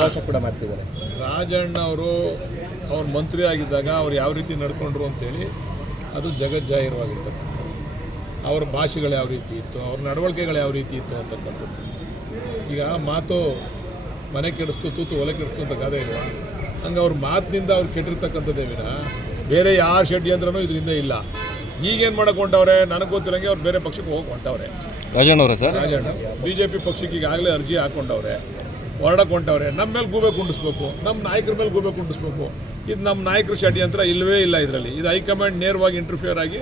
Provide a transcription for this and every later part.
ಸಮಾವೇಶ ಕೂಡ ಮಾಡ್ತಿದ್ದಾರೆ. ರಾಜಣ್ಣ ಅವರು ಅವ್ರ ಮಂತ್ರಿ ಆಗಿದ್ದಾಗ ಅವ್ರು ಯಾವ ರೀತಿ ನಡ್ಕೊಂಡ್ರು ಅಂತೇಳಿ ಅದು ಜಗಜ್ಜಾಹಿರವಾಗಿರ್ತಕ್ಕಂಥದ್ದು. ಅವ್ರ ಭಾಷೆಗಳು ಯಾವ ರೀತಿ ಇತ್ತು, ಅವ್ರ ನಡವಳಿಕೆಗಳು ಯಾವ ರೀತಿ ಇತ್ತು ಅಂತಕ್ಕಂಥದ್ದು. ಈಗ ಮಾತು ಮನೆ ಕೆಡಿಸ್ತು, ತೂತು ಒಲೆ ಕೆಡಿಸ್ತು ಅಂತ ಗಾದೆ ಇಲ್ಲ. ಹಂಗೆ ಅವ್ರ ಮಾತಿನಿಂದ ಅವ್ರು ಕೆಟ್ಟಿರ್ತಕ್ಕಂಥದ್ದೇ ವಿನ ಬೇರೆ ಯಾರ ಷಡ್ಯಂತ್ರನೂ ಇದರಿಂದ ಇಲ್ಲ. ಈಗೇನು ಮಾಡಕ್ಕೆ ಹೊಂಟವ್ರೆ ನನಗೆ ಗೊತ್ತಿರಂಗೆ ಅವ್ರು ಬೇರೆ ಪಕ್ಷಕ್ಕೆ ಹೋಗಿ ಹೊಂಟವ್ರೆ. ರಾಜಣ್ಣ ಅವರ ಸರ್ ರಾಜಣ್ಣ BJP ಪಕ್ಷಕ್ಕೆ ಈಗಾಗಲೇ ಅರ್ಜಿ ಹಾಕ್ಕೊಂಡವ್ರೆ, ಹೊರಡಕ್ಕೆ ಹೊಂಟವ್ರೆ. ನಮ್ಮ ಮೇಲೆ ಗೂಬೆ ಕುಂಡಿಸ್ಬೇಕು, ನಮ್ಮ ನಾಯಕರ ಮೇಲೆ ಗೂಬೆ ಕುಂಡಿಸ್ಬೇಕು. ಇದು ನಮ್ಮ ನಾಯಕರ ಷಡ್ಯಂತ್ರ ಇಲ್ಲವೇ ಇಲ್ಲ ಇದರಲ್ಲಿ. ಇದು ಹೈಕಮಾಂಡ್ ನೇರವಾಗಿ ಇಂಟರ್ಫಿಯರ್ ಆಗಿ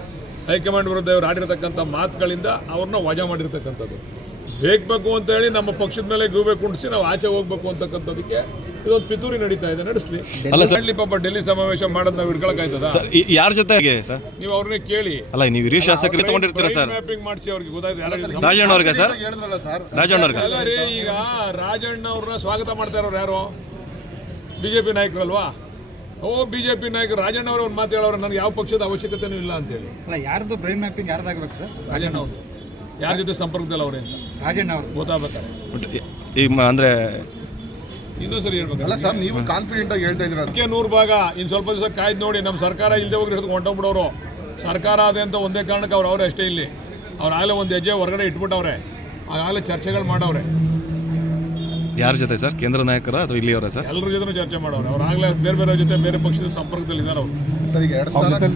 ಹೈಕಮಾಂಡ್ ವಿರುದ್ಧ ಇವರು ಆಡಿರ್ತಕ್ಕಂಥ ಮಾತುಗಳಿಂದ ಅವ್ರನ್ನ ವಜಾ ಮಾಡಿರ್ತಕ್ಕಂಥದ್ದು. ಬೇಕು ಅಂತೇಳಿ ನಮ್ಮ ಪಕ್ಷದ ಮೇಲೆ ಗೂಬೆ ಕುಂಡಿಸಿ ನಾವು ಆಚೆ ಹೋಗ್ಬೇಕು ಅಂತಕ್ಕಂಥದಕ್ಕೆ ಇದೊಂದು ಪಿತೂರಿ ನಡೀತಾ ಇದೆ. ನಡೆಸಲಿ. ಅಲ್ಲ ಪಾಪ ಡೆಲ್ಲಿ ಸಮಾವೇಶ ಮಾಡೋದು ನಾವು ಹಿಡ್ಕೊಳಕ್ಕಾಯ್ತದ? ಯಾರ ಜೊತೆಗೆ ಸರ್ ನೀವು ಅವ್ರನ್ನೇ ಕೇಳಿ. ಅಲ್ಲ ನೀವು ಹಿರಿಯ ಶಾಸಕರು ತಗೊಂಡಿರ್ತೀರಾ ಸರ್? ಮ್ಯಾಪಿಂಗ್ ಮಾಡಿಸಿ ಅವ್ರಿಗೆ ಗೊತ್ತಾಯ್ತು. ರಾಜಣ್ಣ ಅವ್ರಿಗೆ ಸರ್, ರಾಜಣ್ಣ ಅವ್ರಿಗೆ ಅಲ್ಲ ರೀ, ಈಗ ರಾಜಣ್ಣ ಅವ್ರನ್ನ ಸ್ವಾಗತ ಮಾಡ್ತಾ ಇರೋರು ಯಾರು? BJP ನಾಯಕರು ಅಲ್ವಾ? BJP ನಾಯಕರು ರಾಜಣ್ಣ ಅವರು ಒಂದು ಮಾತು ಹೇಳೋರು, ನನಗೆ ಯಾವ ಪಕ್ಷದ ಅವಶ್ಯಕತೆನೂ ಇಲ್ಲ ಅಂತೇಳಿ. ಅಲ್ಲ, ಯಾರ್ದು ಬ್ರೈನ್ ಮ್ಯಾಪಿಂಗ್ ಯಾರ್ದಾಗಬೇಕು ಸರ್? ರಾಜಣ್ಣ ಅವರು ಯಾರ ಜೊತೆ ಸಂಪರ್ಕದಲ್ಲಿ ಅವ್ರೆ ಅಂತ ರಾಜಣ್ಣ ಅವರು ಗೊತ್ತಾಗಬೇಕಾರೆ ಈಗ ಅಂದರೆ ಇನ್ನೊಂದು ಸರಿ ಹೇಳ್ಬೇಕು. ಅಲ್ಲ ಸರ್, ನೀವು ಕಾನ್ಫಿಡೆಂಟ್ ಆಗಿ ಹೇಳ್ತಾ ಇದ್ದೀರಾ. ಅದಕ್ಕೆ 100 ಭಾಗ ಇನ್ನು ಸ್ವಲ್ಪ ದಿವಸ ಕಾಯ್ದು ನೋಡಿ. ನಮ್ಮ ಸರ್ಕಾರ ಇಲ್ಲದೆ ಹೋಗಿ ಹಿಡಿದು ಹೊಂಟೋಗ್ಬಿಡೋರು. ಸರ್ಕಾರ ಅದೇ ಅಂತ ಒಂದೇ ಕಾರಣಕ್ಕೆ ಅವ್ರು ಅಷ್ಟೇ. ಇಲ್ಲಿ ಅವ್ರು ಆಗಲೇ ಒಂದು ಹೆಜ್ಜೆ ಹೊರಗಡೆ ಇಟ್ಬಿಟ್ಟವ್ರೆ, ಆಗಲೇ ಚರ್ಚೆಗಳು ಮಾಡವ್ರೆ. ಯಾರ ಜೊತೆ ಸರ್? ಕೇಂದ್ರ ನಾಯಕರ ಅಥವಾ ಇಲ್ಲಿಯವರ ಸರ್? ಎಲ್ಲರ ಜೊತೆ ಚರ್ಚೆ ಮಾಡವ್ರೆ. ಅವ್ರು ಆಗಲೇ ಬೇರೆ ಬೇರೆ ಜೊತೆ ಬೇರೆ ಪಕ್ಷದ ಸಂಪರ್ಕದಲ್ಲಿ ಇದ್ದಾರೆ ಅವರು. ಸರ್, ಈಗ 2 ಸ್ಥಾನ